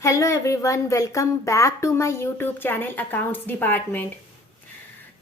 Hello everyone, welcome back to my YouTube channel accounts department.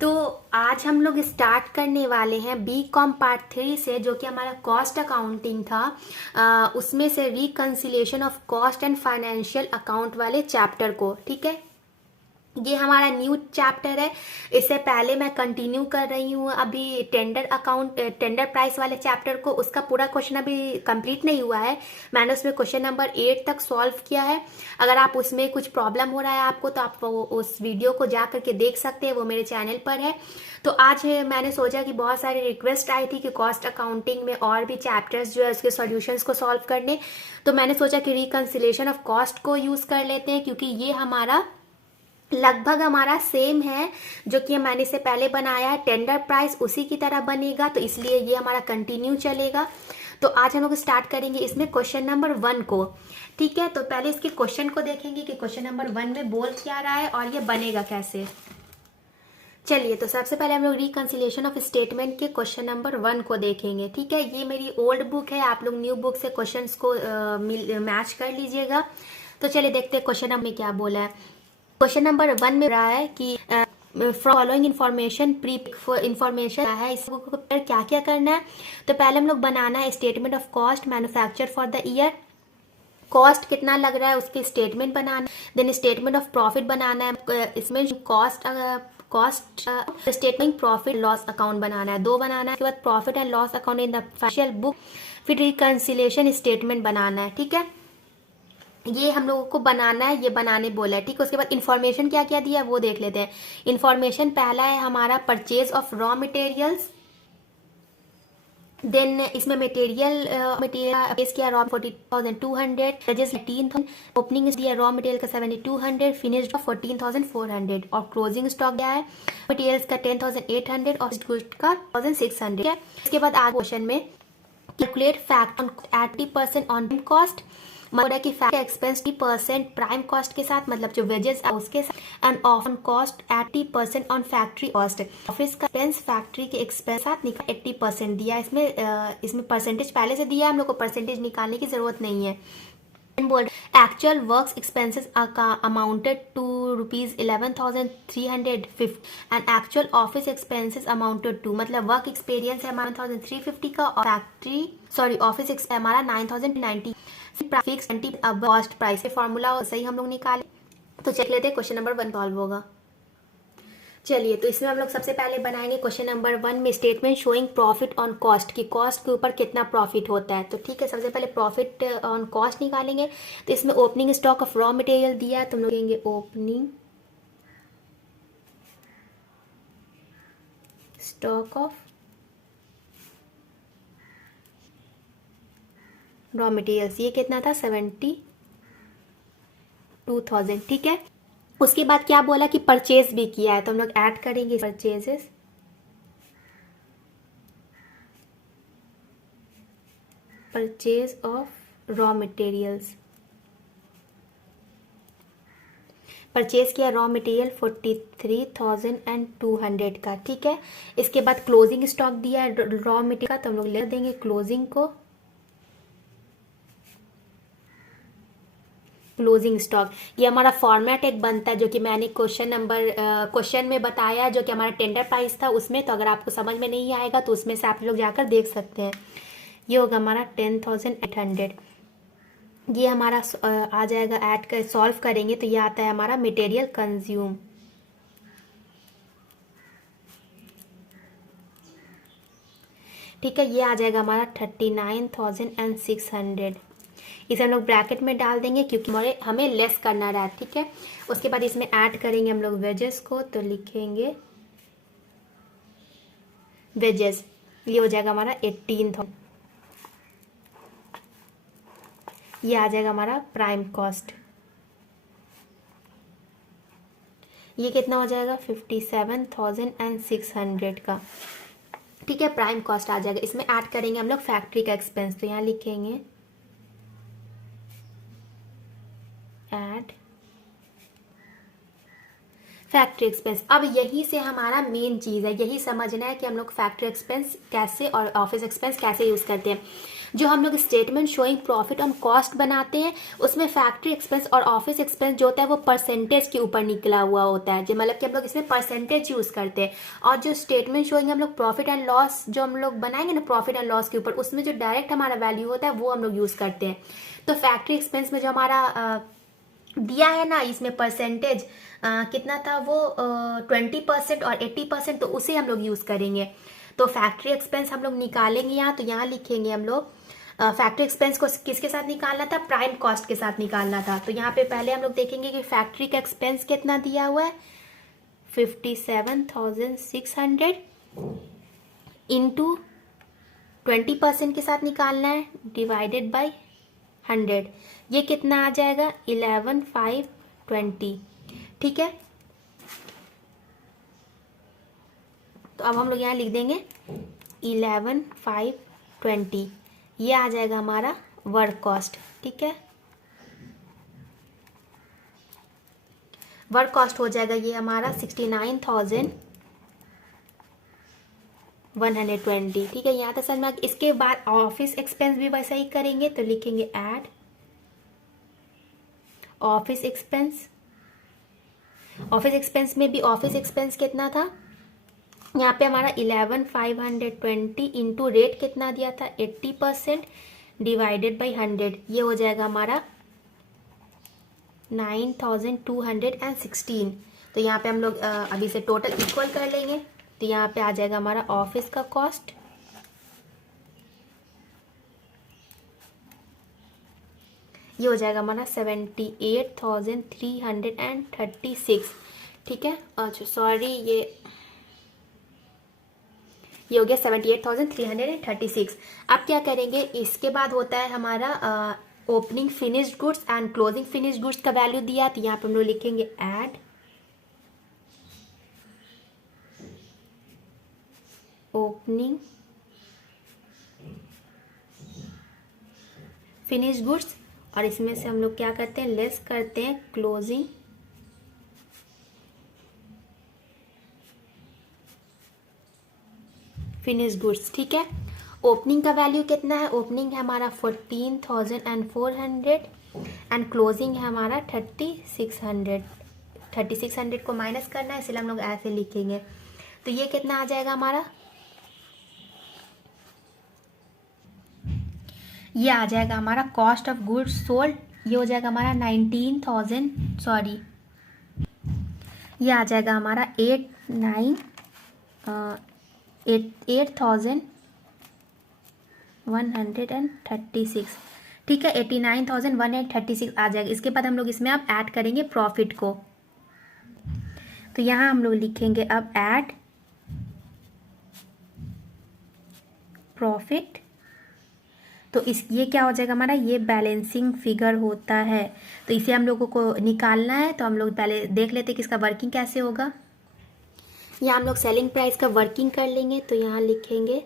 तो आज हम लोग स्टार्ट करने वाले हैं बी कॉम पार्ट 3 से, जो कि हमारा कॉस्ट अकाउंटिंग था। उसमें से reconciliation of cost and financial account वाले चैप्टर को। ठीक है, ये हमारा न्यू चैप्टर है। इससे पहले मैं कंटिन्यू कर रही हूँ अभी टेंडर प्राइस वाले चैप्टर को। उसका पूरा क्वेश्चन अभी कंप्लीट नहीं हुआ है। मैंने उसमें क्वेश्चन नंबर 8 तक सॉल्व किया है। अगर आप उसमें कुछ प्रॉब्लम हो रहा है आपको, तो आप उस वीडियो को जा करके देख सकते हैं, वो मेरे चैनल पर है। तो आज मैंने सोचा कि बहुत सारी रिक्वेस्ट आई थी कि कॉस्ट अकाउंटिंग में और भी चैप्टर्स जो है उसके सॉल्यूशंस को सॉल्व करने। तो मैंने सोचा कि रिकंसिलेशन ऑफ कॉस्ट को यूज़ कर लेते हैं, क्योंकि ये हमारा लगभग हमारा सेम है जो कि मैंने इससे पहले बनाया है। टेंडर प्राइस उसी की तरह बनेगा, तो इसलिए ये हमारा कंटिन्यू चलेगा। तो आज हम लोग स्टार्ट करेंगे इसमें क्वेश्चन नंबर 1 को। ठीक है, तो पहले इसके क्वेश्चन को देखेंगे कि क्वेश्चन नंबर 1 में बोल क्या रहा है और ये बनेगा कैसे। चलिए, तो सबसे पहले हम लोग रिकंसिलिएशन ऑफ स्टेटमेंट के क्वेश्चन नंबर 1 को देखेंगे। ठीक है, ये मेरी ओल्ड बुक है, आप लोग न्यू बुक से क्वेश्चंस को मैच कर लीजिएगा। तो चलिए देखते हैं क्वेश्चन नंबर में क्या बोला है। क्वेश्चन नंबर 1 में रहा है कि फॉलोइंग इंफॉर्मेशन प्री इंफॉर्मेशन है, इसको क्या क्या करना है। तो पहले हम लोग बनाना है statement of cost manufacture for the year. Cost कितना लग रहा है उसके स्टेटमेंट बनाना। देन स्टेटमेंट ऑफ प्रॉफिट बनाना है, इसमें cost statement profit loss account बनाना है, दो बनाना है। उसके बाद profit and loss account in the financial book. फिर रिकंसिलिएशन स्टेटमेंट बनाना है। ठीक है, ये हम लोगों को बनाना है, ये बनाने बोला है। ठीक है, उसके बाद इन्फॉर्मेशन क्या क्या दिया है वो देख लेते हैं। इन्फॉर्मेशन पहला है हमारा purchase of raw materials. Then इसमें मटेरियल किया रॉ 4200, जजेस 18,000, ओपनिंग दिया रॉ मटेरियल का 7200, फिनिश्ड 14,400 और क्लोजिंग स्टॉक दिया है मटेरियल्स का 10,800 और गुड्स का 1,600 है। इसके बाद आज क्वेश्चन में calculate fact on 80% on cost, मतलब कि फैक्ट एक्सपेंस 30% प्राइम कॉस्ट के साथ, मतलब जो वेजेस है उसके साथ, and on cost 80% on factory cost. Office का एक्सपेंस फैक्ट्री के एक्सपेंस साथ निकाल 80% दिया। इसमें परसेंटेज पहले से दिया है, हम लोग को परसेंटेज निकालने की जरूरत नहीं है। बोल एक्चुअल वर्क एक्सपेंसेस का amounted to ₹11,350 and actual office expenses amounted to, मतलब वर्क एक्सपीरियंस है हमारा 1,350 का और फैक्ट्री ऑफिस हमारा 9,090। फिक्स कॉस्ट प्राइस के फॉर्मूला सही हम लोग निकाले। तो चेक लेते हैं क्वेश्चन नंबर 1 सॉल्व होगा। चलिए, तो इसमें हम लोग सबसे पहले बनाएंगे क्वेश्चन नंबर 1 में statement showing profit on cost की कॉस्ट के ऊपर कितना प्रॉफिट होता है। तो ठीक है, सबसे पहले प्रॉफिट ऑन कॉस्ट निकालेंगे। तो इसमें opening stock of raw material दिया है, तो हम लोग लेंगे opening stock of raw materials, ये कितना था 72,000। ठीक है, उसके बाद क्या बोला कि परचेज भी किया है, तो हम लोग ऐड करेंगे purchases. Purchase of raw materials, purchase किया रॉ मटेरियल 43,200 का। ठीक है, इसके बाद क्लोजिंग स्टॉक दिया है रॉ मटेरियल का, तो हम लोग ले देंगे क्लोजिंग को, क्लोजिंग स्टॉक। ये हमारा फॉर्मेट एक बनता है जो कि मैंने क्वेश्चन में बताया, जो कि हमारा टेंडर प्राइस था उसमें। तो अगर आपको समझ में नहीं आएगा तो उसमें से आप लोग जाकर देख सकते हैं। ये होगा हमारा 10,800। ये हमारा आ जाएगा, ऐड कर सॉल्व करेंगे तो ये आता है हमारा मटेरियल कंज्यूम। ठीक है, ये आ जाएगा हमारा 39,600। इसे हम लोग ब्रैकेट में डाल देंगे क्योंकि हमें लेस करना रहा है। ठीक है, उसके बाद इसमें ऐड करेंगे हम लोग वेजेस को, तो लिखेंगे वेजेस, ये हो जाएगा हमारा 18,000। ये आ जाएगा हमारा प्राइम कॉस्ट, ये कितना हो जाएगा 57,600 का। ठीक है, प्राइम कॉस्ट आ जाएगा। इसमें ऐड करेंगे हम लोग फैक्ट्री का एक्सपेंस, तो यहाँ लिखेंगे ऐड फैक्ट्री एक्सपेंस। अब यही से हमारा मेन चीज़ है, यही समझना है कि हम लोग फैक्ट्री एक्सपेंस कैसे और ऑफिस एक्सपेंस कैसे यूज़ करते हैं। जो हम लोग statement showing profit on cost बनाते हैं उसमें फैक्ट्री एक्सपेंस और ऑफिस एक्सपेंस जो होता है वो परसेंटेज के ऊपर निकला हुआ होता है, जो मतलब कि हम लोग इसमें परसेंटेज यूज करते हैं। और जो स्टेटमेंट शोइंग हम लोग प्रॉफिट एंड लॉस जो हम लोग बनाएंगे ना प्रॉफिट एंड लॉस के ऊपर, उसमें जो डायरेक्ट हमारा वैल्यू होता है वो हम लोग यूज करते हैं। तो फैक्ट्री एक्सपेंस में जो हमारा दिया है ना इसमें परसेंटेज कितना था वो 20% और 80%, तो उसे हम लोग यूज करेंगे। तो फैक्ट्री एक्सपेंस हम लोग निकालेंगे यहाँ, तो यहाँ लिखेंगे हम लोग फैक्ट्री एक्सपेंस को किसके साथ निकालना था, प्राइम कॉस्ट के साथ निकालना था। तो यहाँ पे पहले हम लोग देखेंगे कि फैक्ट्री का एक्सपेंस कितना दिया हुआ है 57,600 इंटू 20% के साथ निकालना है डिवाइडेड बाय 100, ये कितना आ जाएगा 11,520। ठीक है, तो अब हम लोग यहाँ लिख देंगे 11,520, ये आ जाएगा हमारा वर्क कॉस्ट। ठीक है, वर्क कॉस्ट हो जाएगा ये हमारा 69,120। ठीक है, यहाँ तक समझ में। इसके बाद ऑफिस एक्सपेंस भी वैसा ही करेंगे, तो लिखेंगे add office expense. Office expense में भी ऑफिस एक्सपेंस कितना था यहाँ पे हमारा 11,520 इंटू रेट कितना दिया था 80% डिवाइडेड बाई 100, ये हो जाएगा हमारा 9,216। तो यहाँ पे हम लोग अभी से टोटल इक्वल कर लेंगे, तो यहाँ पे आ जाएगा हमारा ऑफिस का कॉस्ट ये हो जाएगा हमारा 78,336। ठीक है, अच्छा सॉरी ये हो गया 78,336। अब क्या करेंगे, इसके बाद होता है हमारा opening finished goods and closing finished goods का वैल्यू दिया, तो यहाँ पे हम लोग लिखेंगे ऐड ओपनिंग फिनिश्ड गुड्स, और इसमें से हम लोग क्या करते हैं लेस करते हैं क्लोजिंग फिनिश गुड्स। ठीक है, ओपनिंग का वैल्यू कितना है, ओपनिंग है हमारा 14,400 एंड क्लोजिंग है हमारा 3,600। 3,600 को माइनस करना है, इसलिए हम लोग ऐसे लिखेंगे। तो ये कितना आ जाएगा हमारा, ये आ जाएगा हमारा कॉस्ट ऑफ गुड्स सोल्ड, ये हो जाएगा हमारा 19,000 सॉरी ये आ जाएगा हमारा 8,136। ठीक है, 89,136 आ जाएगा। इसके बाद हम लोग इसमें अब ऐड करेंगे प्रॉफिट को, तो यहाँ हम लोग लिखेंगे अब ऐड प्रॉफिट। तो ये क्या हो जाएगा हमारा, ये बैलेंसिंग फिगर होता है, तो इसे हम लोगों को निकालना है। तो हम लोग पहले देख लेते हैं कि इसका वर्किंग कैसे होगा। यहाँ हम लोग सेलिंग प्राइस का वर्किंग कर लेंगे, तो यहाँ लिखेंगे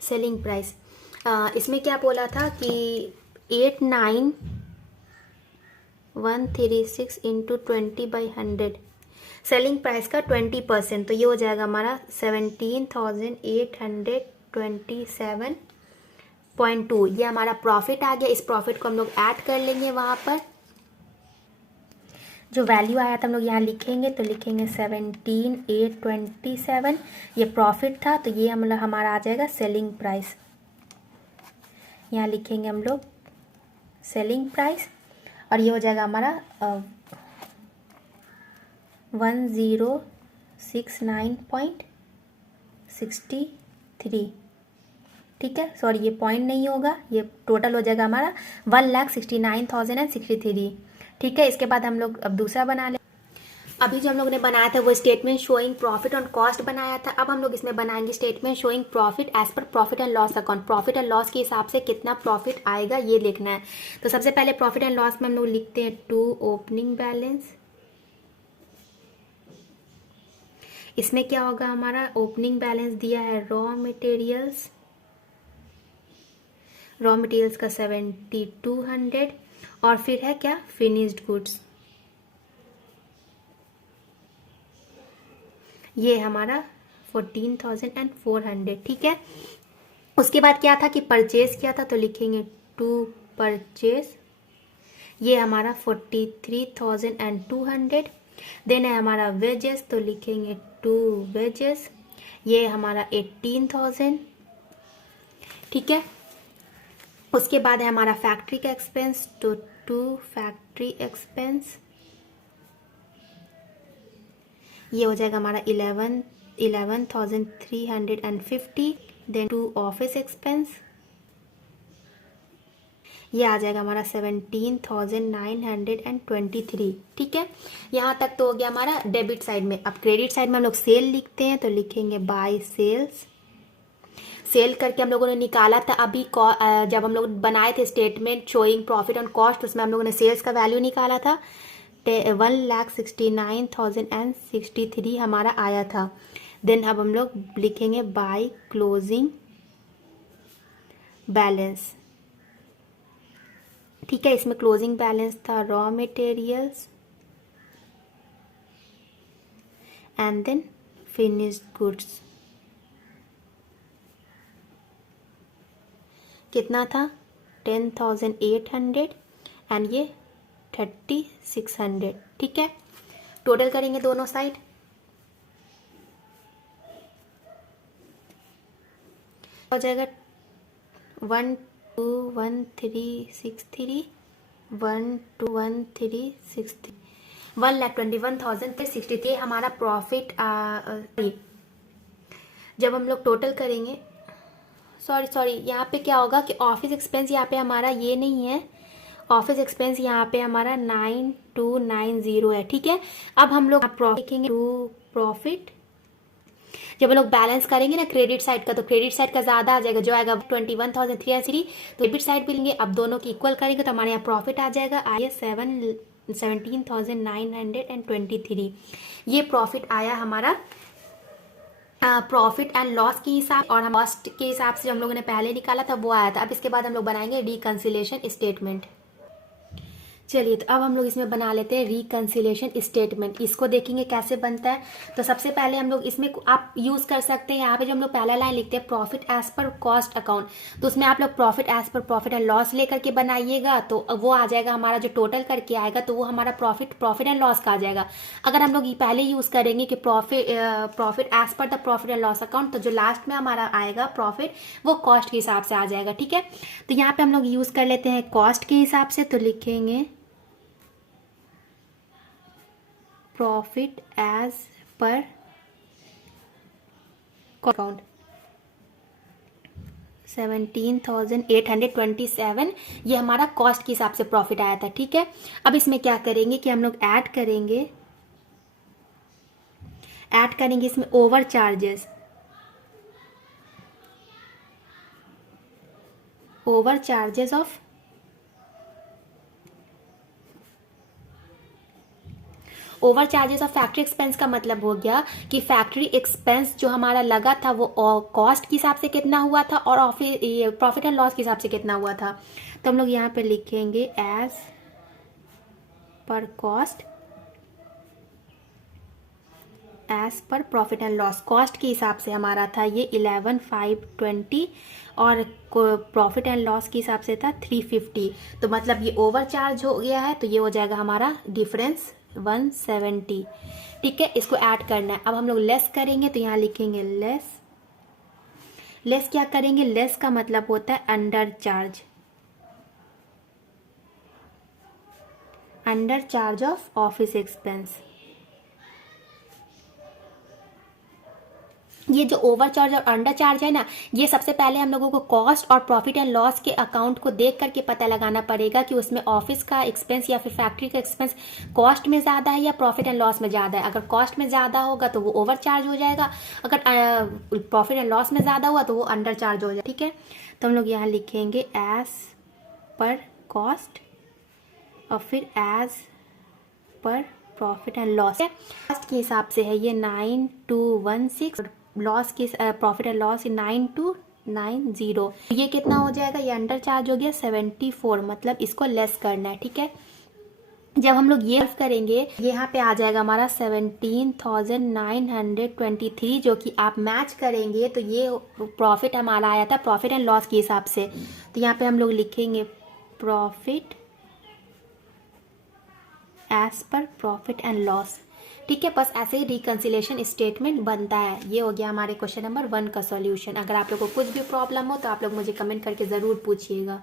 सेलिंग प्राइस। इसमें क्या बोला था कि 8,9,136 इंटू 20/100 सेलिंग प्राइस का 20%, तो ये हो जाएगा हमारा 17,827.2। ये हमारा प्रॉफिट आ गया। इस प्रॉफिट को हम लोग ऐड कर लेंगे, वहाँ पर जो वैल्यू आया था हम लोग यहाँ लिखेंगे, तो लिखेंगे 17,827, ये प्रॉफिट था, तो ये हम हमारा आ जाएगा सेलिंग प्राइस। यहाँ लिखेंगे हम लोग सेलिंग प्राइस, और ये हो जाएगा हमारा 1069.63। ठीक है, सॉरी ये पॉइंट नहीं होगा, ये टोटल हो जाएगा हमारा 1,69,063। ठीक है, इसके बाद हम लोग अब दूसरा बना लें। अभी जो हम लोग ने बनाया था वो statement showing profit on cost बनाया था। अब हम लोग इसमें बनाएंगे statement showing profit as per profit and loss account. Profit and loss के हिसाब से कितना प्रॉफिट आएगा ये लिखना है। तो सबसे पहले प्रॉफिट एंड लॉस में हम लोग लिखते हैं टू ओपनिंग बैलेंस। इसमें क्या होगा हमारा, ओपनिंग बैलेंस दिया है रॉ मटेरियल्स का 7,200, और फिर है क्या फिनिश्ड गुड्स, ये हमारा 14,400, ठीक है। उसके बाद क्या था कि परचेज किया था, तो लिखेंगे टू परचेज, ये हमारा 43,200। देन है हमारा वेजेस, तो लिखेंगे टू वेजेस, ये हमारा 18,000, ठीक है। उसके बाद है हमारा फैक्ट्री का एक्सपेंस, तो टू फैक्ट्री एक्सपेंस, ये हो जाएगा हमारा 11,350। देन टू ऑफिस एक्सपेंस, ये आ जाएगा हमारा 17,923, ठीक है। यहाँ तक तो हो गया हमारा डेबिट साइड में। अब क्रेडिट साइड में हम लोग सेल लिखते हैं, तो लिखेंगे बाय सेल्स। सेल करके हम लोगों ने निकाला था अभी जब हम लोग बनाए थे statement showing profit and cost, उसमें हम लोगों ने सेल्स का वैल्यू निकाला था, 1,69,063 हमारा आया था। देन अब हम लोग लिखेंगे बाय क्लोजिंग बैलेंस, ठीक है। इसमें क्लोजिंग बैलेंस था raw materials and then finished goods, कितना था 10,800 एंड ये 3,600, ठीक है। टोटल करेंगे दोनों साइड, हो जाएगा 1,21,363, 1,21,363, 1,21,363 हमारा प्रॉफिट। जब हम लोग टोटल करेंगे, सॉरी यहाँ पे क्या होगा कि ऑफिस एक्सपेंस यहाँ पे हमारा ये नहीं है, ऑफिस एक्सपेंस यहाँ पे हमारा 9,290 है, ठीक है। अब हम लोग लिखेंगे टू प्रॉफिट। जब हम लोग बैलेंस करेंगे ना क्रेडिट साइड का, तो क्रेडिट साइड का ज्यादा आ जाएगा, जो आएगा 21,303, तो डेबिट साइड भी लेंगे। अब दोनों की इक्वल करेंगे तो हमारे यहाँ प्रॉफिट आ जाएगा, आइए 17,923। ये प्रॉफिट आया हमारा प्रॉफिट एंड लॉस के हिसाब, और हम कॉस्ट के हिसाब से हम लोगों ने पहले निकाला था वो आया था। अब इसके बाद हम लोग बनाएंगे रिकंसिलिएशन स्टेटमेंट। चलिए, तो अब हम लोग इसमें बना लेते हैं रिकंसिलिएशन स्टेटमेंट। इसको देखेंगे कैसे बनता है। तो सबसे पहले हम लोग इसमें आप यूज कर सकते हैं, यहाँ पे जो हम लोग पहला लाइन लिखते हैं profit as per cost account, तो उसमें आप लोग profit as per profit and loss लेकर के बनाइएगा, तो वो आ जाएगा हमारा जो टोटल करके आएगा, तो वो हमारा प्रॉफिट एंड लॉस का आ जाएगा। अगर हम लोग पहले यूज करेंगे कि profit as per the profit and loss account, तो जो लास्ट में हमारा आएगा प्रॉफिट वो कॉस्ट के हिसाब से आ जाएगा, ठीक है। तो यहाँ पे हम लोग यूज कर लेते हैं कॉस्ट के हिसाब से, तो लिखेंगे प्रॉफिट एज पर अकाउंट 17,827, ये हमारा कॉस्ट के हिसाब से प्रॉफिट आया था, ठीक है। अब इसमें क्या करेंगे कि हम लोग ऐड करेंगे इसमें over charges of factory expense का मतलब हो गया कि फैक्ट्री एक्सपेंस जो हमारा लगा था वो कॉस्ट के हिसाब से कितना हुआ था और प्रॉफिट एंड लॉस के हिसाब से कितना हुआ था। तो हम लोग यहाँ पे लिखेंगे as per cost as per profit and loss. Cost के हिसाब से हमारा था ये 11,520 और प्रॉफिट एंड लॉस के हिसाब से था 350, तो मतलब ये ओवर चार्ज हो गया है, तो ये हो जाएगा हमारा डिफरेंस 170, ठीक है। इसको ऐड करना है। अब हम लोग लेस करेंगे, तो यहाँ लिखेंगे लेस क्या करेंगे, लेस का मतलब होता है under charge of office expense. ये जो ओवर चार्ज और अंडर चार्ज है ना, ये सबसे पहले हम लोगों को कॉस्ट और प्रॉफिट एंड लॉस के अकाउंट को देख करके पता लगाना पड़ेगा कि उसमें ऑफिस का एक्सपेंस या फिर फैक्ट्री का एक्सपेंस कॉस्ट में ज़्यादा है या प्रॉफिट एंड लॉस में ज़्यादा है। अगर कॉस्ट में ज़्यादा होगा तो वो ओवर चार्ज हो जाएगा, अगर प्रॉफिट एंड लॉस में ज़्यादा हुआ तो वो अंडर चार्ज हो जाएगा, ठीक है। तो हम लोग यहाँ लिखेंगे एज पर कॉस्ट और फिर as per profit and loss. Cost के हिसाब से है ये 9,216, लॉस की प्रॉफिट एंड लॉस 9,290। ये कितना हो जाएगा, ये अंडर चार्ज हो गया 74, मतलब इसको लेस करना है, ठीक है। जब हम लोग ये करेंगे यहाँ पे आ जाएगा हमारा 17,923, जो कि आप मैच करेंगे तो ये प्रॉफिट हमारा आया था प्रॉफिट एंड लॉस के हिसाब से। तो यहाँ पे हम लोग लिखेंगे profit as per profit and loss. ठीक है, बस ऐसे ही रिकंसिलेशन स्टेटमेंट बनता है। ये हो गया हमारे क्वेश्चन नंबर 1 का सॉल्यूशन। अगर आप लोग को कुछ भी प्रॉब्लम हो तो आप लोग मुझे कमेंट करके ज़रूर पूछिएगा।